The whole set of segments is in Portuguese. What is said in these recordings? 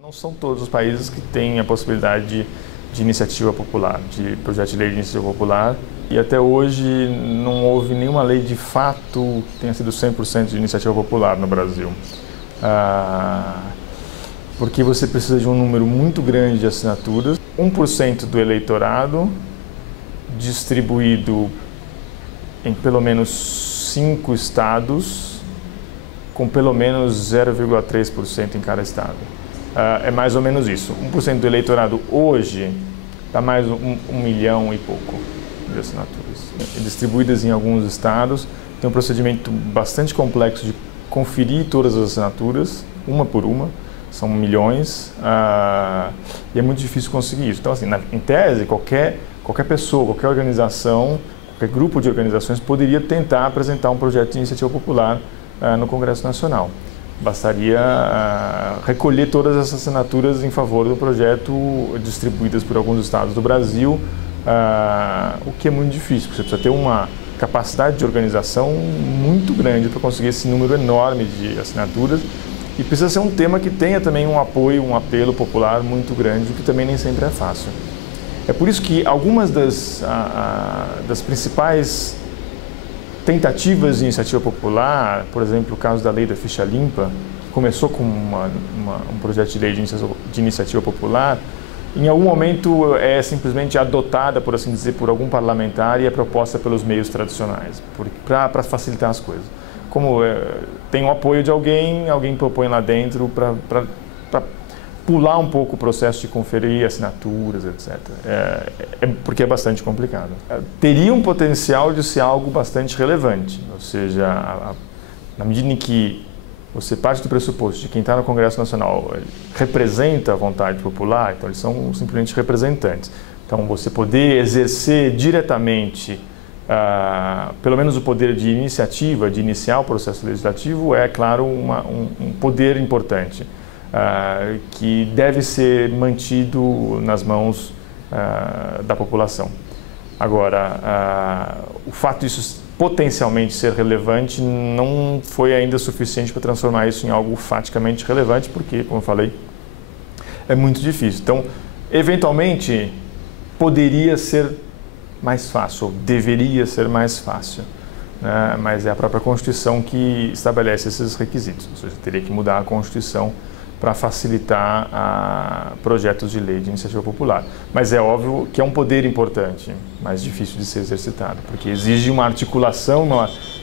Não são todos os países que têm a possibilidade de iniciativa popular, de projeto de lei de iniciativa popular. E até hoje não houve nenhuma lei de fato que tenha sido 100% de iniciativa popular no Brasil. Porque você precisa de um número muito grande de assinaturas, 1% do eleitorado distribuído em pelo menos 5 estados, com pelo menos 0,3% em cada estado. É mais ou menos isso. 1% do eleitorado hoje dá mais 1 milhão e pouco de assinaturas. Distribuídas em alguns estados, tem um procedimento bastante complexo de conferir todas as assinaturas, uma por uma, são milhões, e é muito difícil conseguir isso. Então, assim, em tese, qualquer pessoa, qualquer organização, qualquer grupo de organizações poderia tentar apresentar um projeto de iniciativa popular no Congresso Nacional. Bastaria recolher todas essas assinaturas em favor do projeto distribuídas por alguns estados do Brasil, o que é muito difícil, porque você precisa ter uma capacidade de organização muito grande para conseguir esse número enorme de assinaturas, e precisa ser um tema que tenha também um apoio, um apelo popular muito grande, o que também nem sempre é fácil. É por isso que algumas das principais tentativas de iniciativa popular, por exemplo, o caso da lei da ficha limpa, que começou com um projeto de lei de iniciativa popular, em algum momento é simplesmente adotada, por assim dizer, por algum parlamentar e é proposta pelos meios tradicionais, para facilitar as coisas. Como tem o apoio de alguém propõe lá dentro para pular um pouco o processo de conferir assinaturas, etc. Porque é bastante complicado. Teria um potencial de ser algo bastante relevante, ou seja, na medida em que você parte do pressuposto de quem está no Congresso Nacional representa a vontade popular, então eles são simplesmente representantes. Então você poder exercer diretamente, pelo menos o poder de iniciativa, de iniciar o processo legislativo, é, claro, um poder importante. Que deve ser mantido nas mãos da população. Agora, o fato disso potencialmente ser relevante não foi ainda suficiente para transformar isso em algo faticamente relevante, porque, como eu falei, é muito difícil. Então, eventualmente, poderia ser mais fácil, ou deveria ser mais fácil, né? Mas é a própria Constituição que estabelece esses requisitos, ou seja, teria que mudar a Constituição para facilitar projetos de lei de iniciativa popular. Mas é óbvio que é um poder importante, mas difícil de ser exercitado, porque exige uma articulação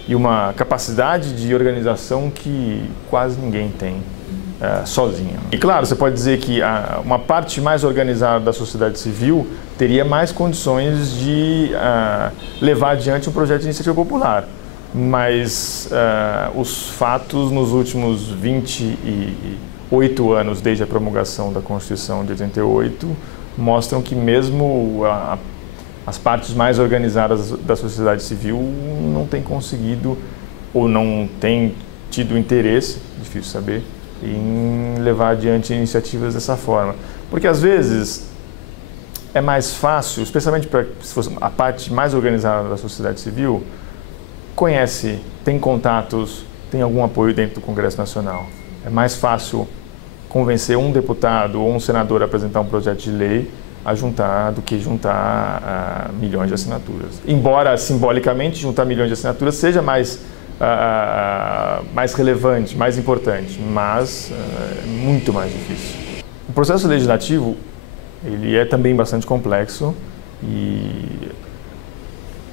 e uma capacidade de organização que quase ninguém tem sozinho. E claro, você pode dizer que uma parte mais organizada da sociedade civil teria mais condições de levar adiante um projeto de iniciativa popular. Mas os fatos nos últimos 28 anos, desde a promulgação da Constituição de 88, mostram que mesmo as partes mais organizadas da sociedade civil não têm conseguido ou não têm tido interesse, difícil saber, em levar adiante iniciativas dessa forma. Porque às vezes é mais fácil, especialmente se fosse a parte mais organizada da sociedade civil, conhece, tem contatos, tem algum apoio dentro do Congresso Nacional. É mais fácil convencer um deputado ou um senador a apresentar um projeto de lei do que juntar milhões de assinaturas. Embora, simbolicamente, juntar milhões de assinaturas seja mais relevante, mais importante, mas é muito mais difícil. O processo legislativo ele é também bastante complexo e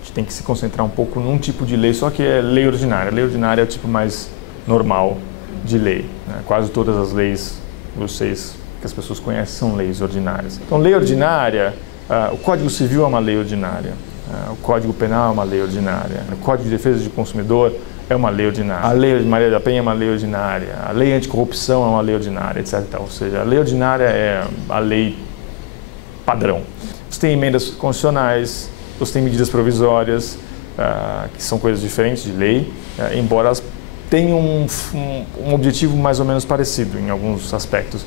a gente tem que se concentrar um pouco num tipo de lei, só que é lei ordinária. A lei ordinária é o tipo mais normal de lei, né? Quase todas as leis, vocês que as pessoas conhecem, são leis ordinárias. Então, lei ordinária, o Código Civil é uma lei ordinária, o Código Penal é uma lei ordinária, o Código de Defesa do Consumidor é uma lei ordinária, a Lei de Maria da Penha é uma lei ordinária, a Lei Anticorrupção é uma lei ordinária, etc. Ou seja, a lei ordinária é a lei padrão. Você tem emendas constitucionais, você tem medidas provisórias, que são coisas diferentes de lei, embora elas tenham um objetivo mais ou menos parecido em alguns aspectos.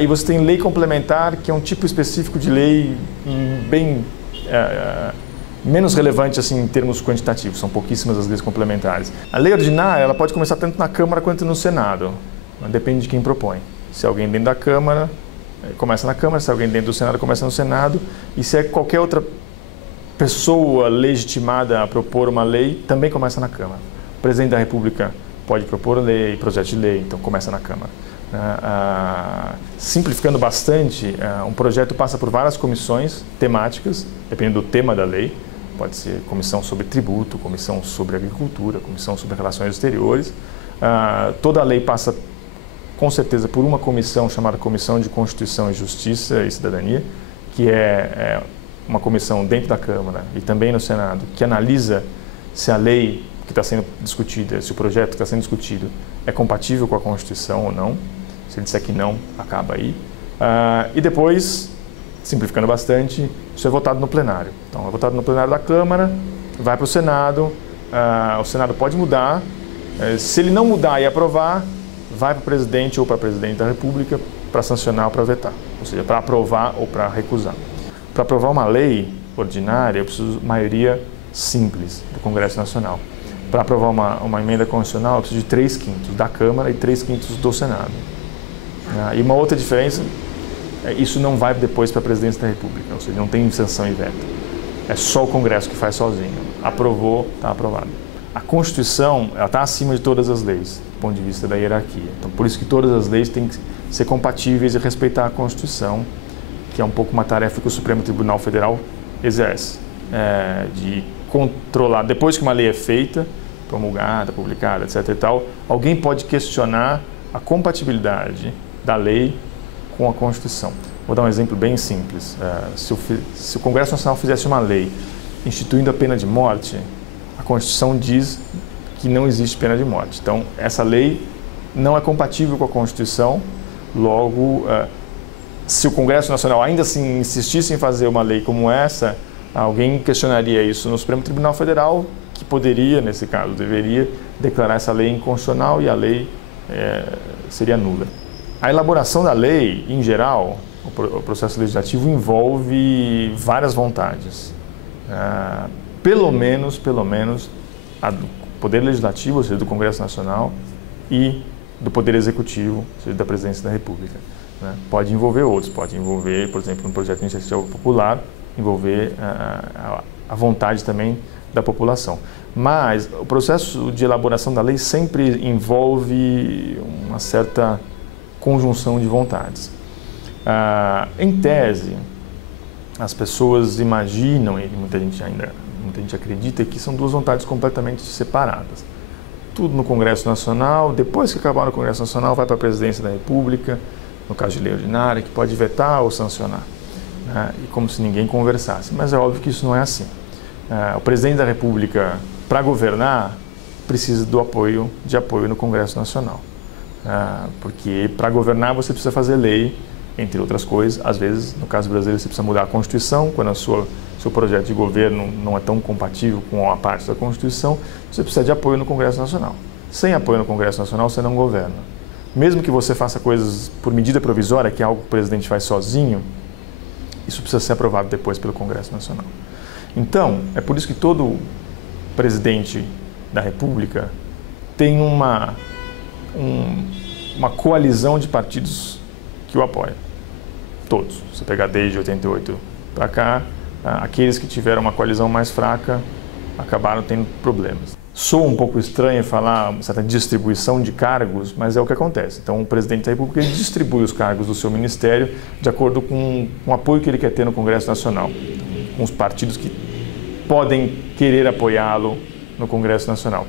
E você tem lei complementar, que é um tipo específico de lei bem menos relevante assim, em termos quantitativos, são pouquíssimas as leis complementares. A lei ordinária ela pode começar tanto na Câmara quanto no Senado, depende de quem propõe. Se alguém dentro da Câmara, começa na Câmara, se alguém dentro do Senado, começa no Senado, e se é qualquer outra pessoa legitimada a propor uma lei, também começa na Câmara. O presidente da República pode propor lei, projeto de lei, então começa na Câmara. Simplificando bastante, um projeto passa por várias comissões temáticas, dependendo do tema da lei. Pode ser comissão sobre tributo, comissão sobre agricultura, comissão sobre relações exteriores. Toda a lei passa, com certeza, por uma comissão chamada Comissão de Constituição e Justiça e Cidadania, que é uma comissão dentro da Câmara e também no Senado, que analisa se a lei que está sendo discutida, se o projeto que está sendo discutido é compatível com a Constituição ou não. Se ele disser que não, acaba aí. E depois, simplificando bastante, isso é votado no plenário. Então, é votado no plenário da Câmara, vai para o Senado pode mudar. Se ele não mudar e aprovar, vai para o presidente ou para a presidente da República para sancionar ou para vetar, ou seja, para aprovar ou para recusar. Para aprovar uma lei ordinária, eu preciso de maioria simples do Congresso Nacional. Para aprovar uma emenda constitucional, eu preciso de 3/5 da Câmara e 3/5 do Senado. E uma outra diferença, isso não vai depois para a presidência da República, ou seja, não tem sanção e veto. É só o Congresso que faz sozinho. Aprovou, está aprovado. A Constituição está acima de todas as leis, do ponto de vista da hierarquia. Então, por isso que todas as leis têm que ser compatíveis e respeitar a Constituição, que é um pouco uma tarefa que o Supremo Tribunal Federal exerce, de controlar. Depois que uma lei é feita, promulgada, publicada, etc. e tal, alguém pode questionar a compatibilidade da lei com a Constituição. Vou dar um exemplo bem simples. Se o Congresso Nacional fizesse uma lei instituindo a pena de morte, a Constituição diz que não existe pena de morte. Então, essa lei não é compatível com a Constituição. Logo, se o Congresso Nacional ainda assim insistisse em fazer uma lei como essa, alguém questionaria isso no Supremo Tribunal Federal, que poderia, nesse caso, deveria declarar essa lei inconstitucional e a lei seria nula. A elaboração da lei, em geral, o processo legislativo envolve várias vontades. Pelo menos a do Poder Legislativo, ou seja, do Congresso Nacional, e do Poder Executivo, ou seja, da Presidência da República. Pode envolver outros, pode envolver, por exemplo, um projeto de iniciativa popular, envolver a vontade também da população. Mas o processo de elaboração da lei sempre envolve uma certa conjunção de vontades. Em tese, as pessoas imaginam, e muita gente acredita, que são duas vontades completamente separadas. Tudo no Congresso Nacional, depois que acabar no Congresso Nacional, vai para a Presidência da República, no caso de lei ordinária, que pode vetar ou sancionar. E como se ninguém conversasse. Mas é óbvio que isso não é assim. O presidente da República, para governar, precisa de apoio no Congresso Nacional. Porque para governar você precisa fazer lei, entre outras coisas. Às vezes, no caso brasileiro, você precisa mudar a Constituição, quando o seu projeto de governo não é tão compatível com a parte da Constituição, você precisa de apoio no Congresso Nacional. Sem apoio no Congresso Nacional, você não governa. Mesmo que você faça coisas por medida provisória, que é algo que o presidente faz sozinho, isso precisa ser aprovado depois pelo Congresso Nacional. Então, é por isso que todo presidente da República tem uma coalizão de partidos que o apoiam. Todos. Se você pegar desde 88 para cá, aqueles que tiveram uma coalizão mais fraca acabaram tendo problemas. Soa um pouco estranho falar uma certa distribuição de cargos, mas é o que acontece. Então, o presidente da República ele distribui os cargos do seu ministério de acordo com o apoio que ele quer ter no Congresso Nacional, com os partidos que podem querer apoiá-lo no Congresso Nacional.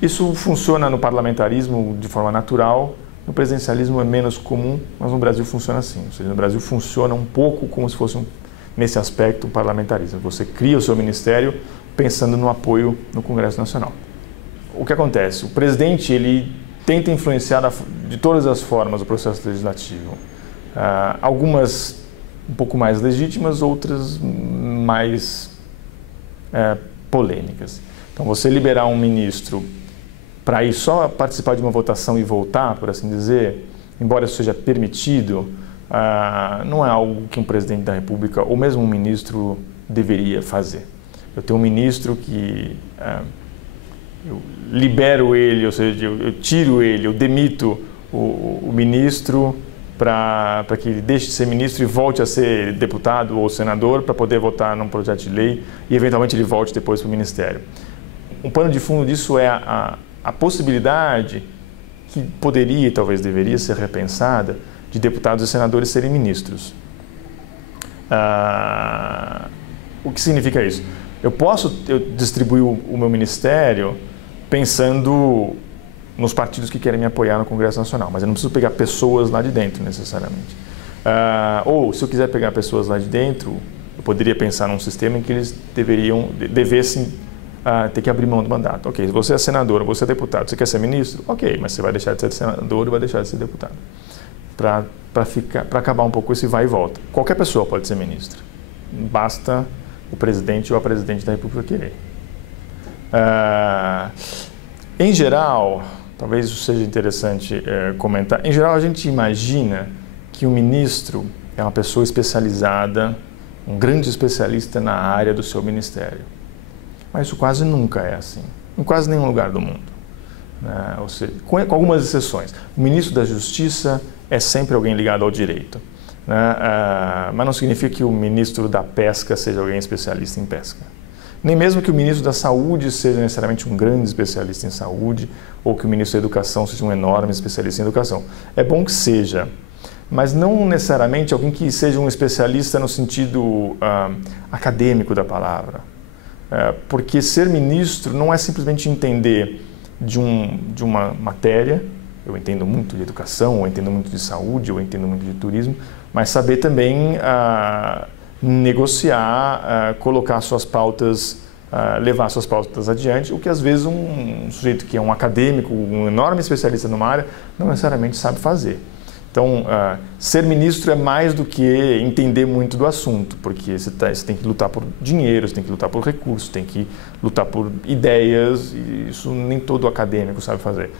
Isso funciona no parlamentarismo de forma natural, no presidencialismo é menos comum, mas no Brasil funciona assim. Ou seja, no Brasil funciona um pouco como se fosse, nesse aspecto, um parlamentarismo. Você cria o seu ministério pensando no apoio no Congresso Nacional. O que acontece? O presidente ele tenta influenciar de todas as formas o processo legislativo. Algumas um pouco mais legítimas, outras mais polêmicas. Então, você liberar um ministro para ir só participar de uma votação e voltar, por assim dizer, embora isso seja permitido, não é algo que um presidente da República ou mesmo um ministro deveria fazer. Eu tenho um ministro que eu libero ele, ou seja, eu tiro ele, eu demito o ministro para que ele deixe de ser ministro e volte a ser deputado ou senador para poder votar num projeto de lei e eventualmente ele volte depois para o ministério. Um pano de fundo disso é a possibilidade que poderia e talvez deveria ser repensada de deputados e senadores serem ministros. O que significa isso? Eu posso distribuir o meu ministério pensando nos partidos que querem me apoiar no Congresso Nacional, mas eu não preciso pegar pessoas lá de dentro necessariamente. Ou, se eu quiser pegar pessoas lá de dentro, eu poderia pensar num sistema em que eles devessem ter que abrir mão do mandato. Ok, se você é senador, você é deputado, você quer ser ministro? Ok, mas você vai deixar de ser senador e vai deixar de ser deputado. Para acabar um pouco esse vai e volta. Qualquer pessoa pode ser ministro. Basta o presidente ou a presidente da República querer. Em geral, talvez isso seja interessante comentar, em geral a gente imagina que o ministro é uma pessoa especializada, um grande especialista na área do seu ministério. Mas isso quase nunca é assim, em quase nenhum lugar do mundo. Ou seja, com algumas exceções. O ministro da Justiça é sempre alguém ligado ao direito. Mas não significa que o ministro da Pesca seja alguém especialista em pesca. Nem mesmo que o ministro da Saúde seja necessariamente um grande especialista em saúde ou que o ministro da Educação seja um enorme especialista em educação. É bom que seja, mas não necessariamente alguém que seja um especialista no sentido acadêmico da palavra. Porque ser ministro não é simplesmente entender de uma matéria, eu entendo muito de educação, eu entendo muito de saúde, eu entendo muito de turismo, mas saber também negociar, colocar suas pautas, levar suas pautas adiante, o que às vezes um sujeito que é um acadêmico, um enorme especialista numa área, não necessariamente sabe fazer. Então, ser ministro é mais do que entender muito do assunto, porque você tem que lutar por dinheiro, você tem que lutar por recursos, tem que lutar por ideias, e isso nem todo acadêmico sabe fazer.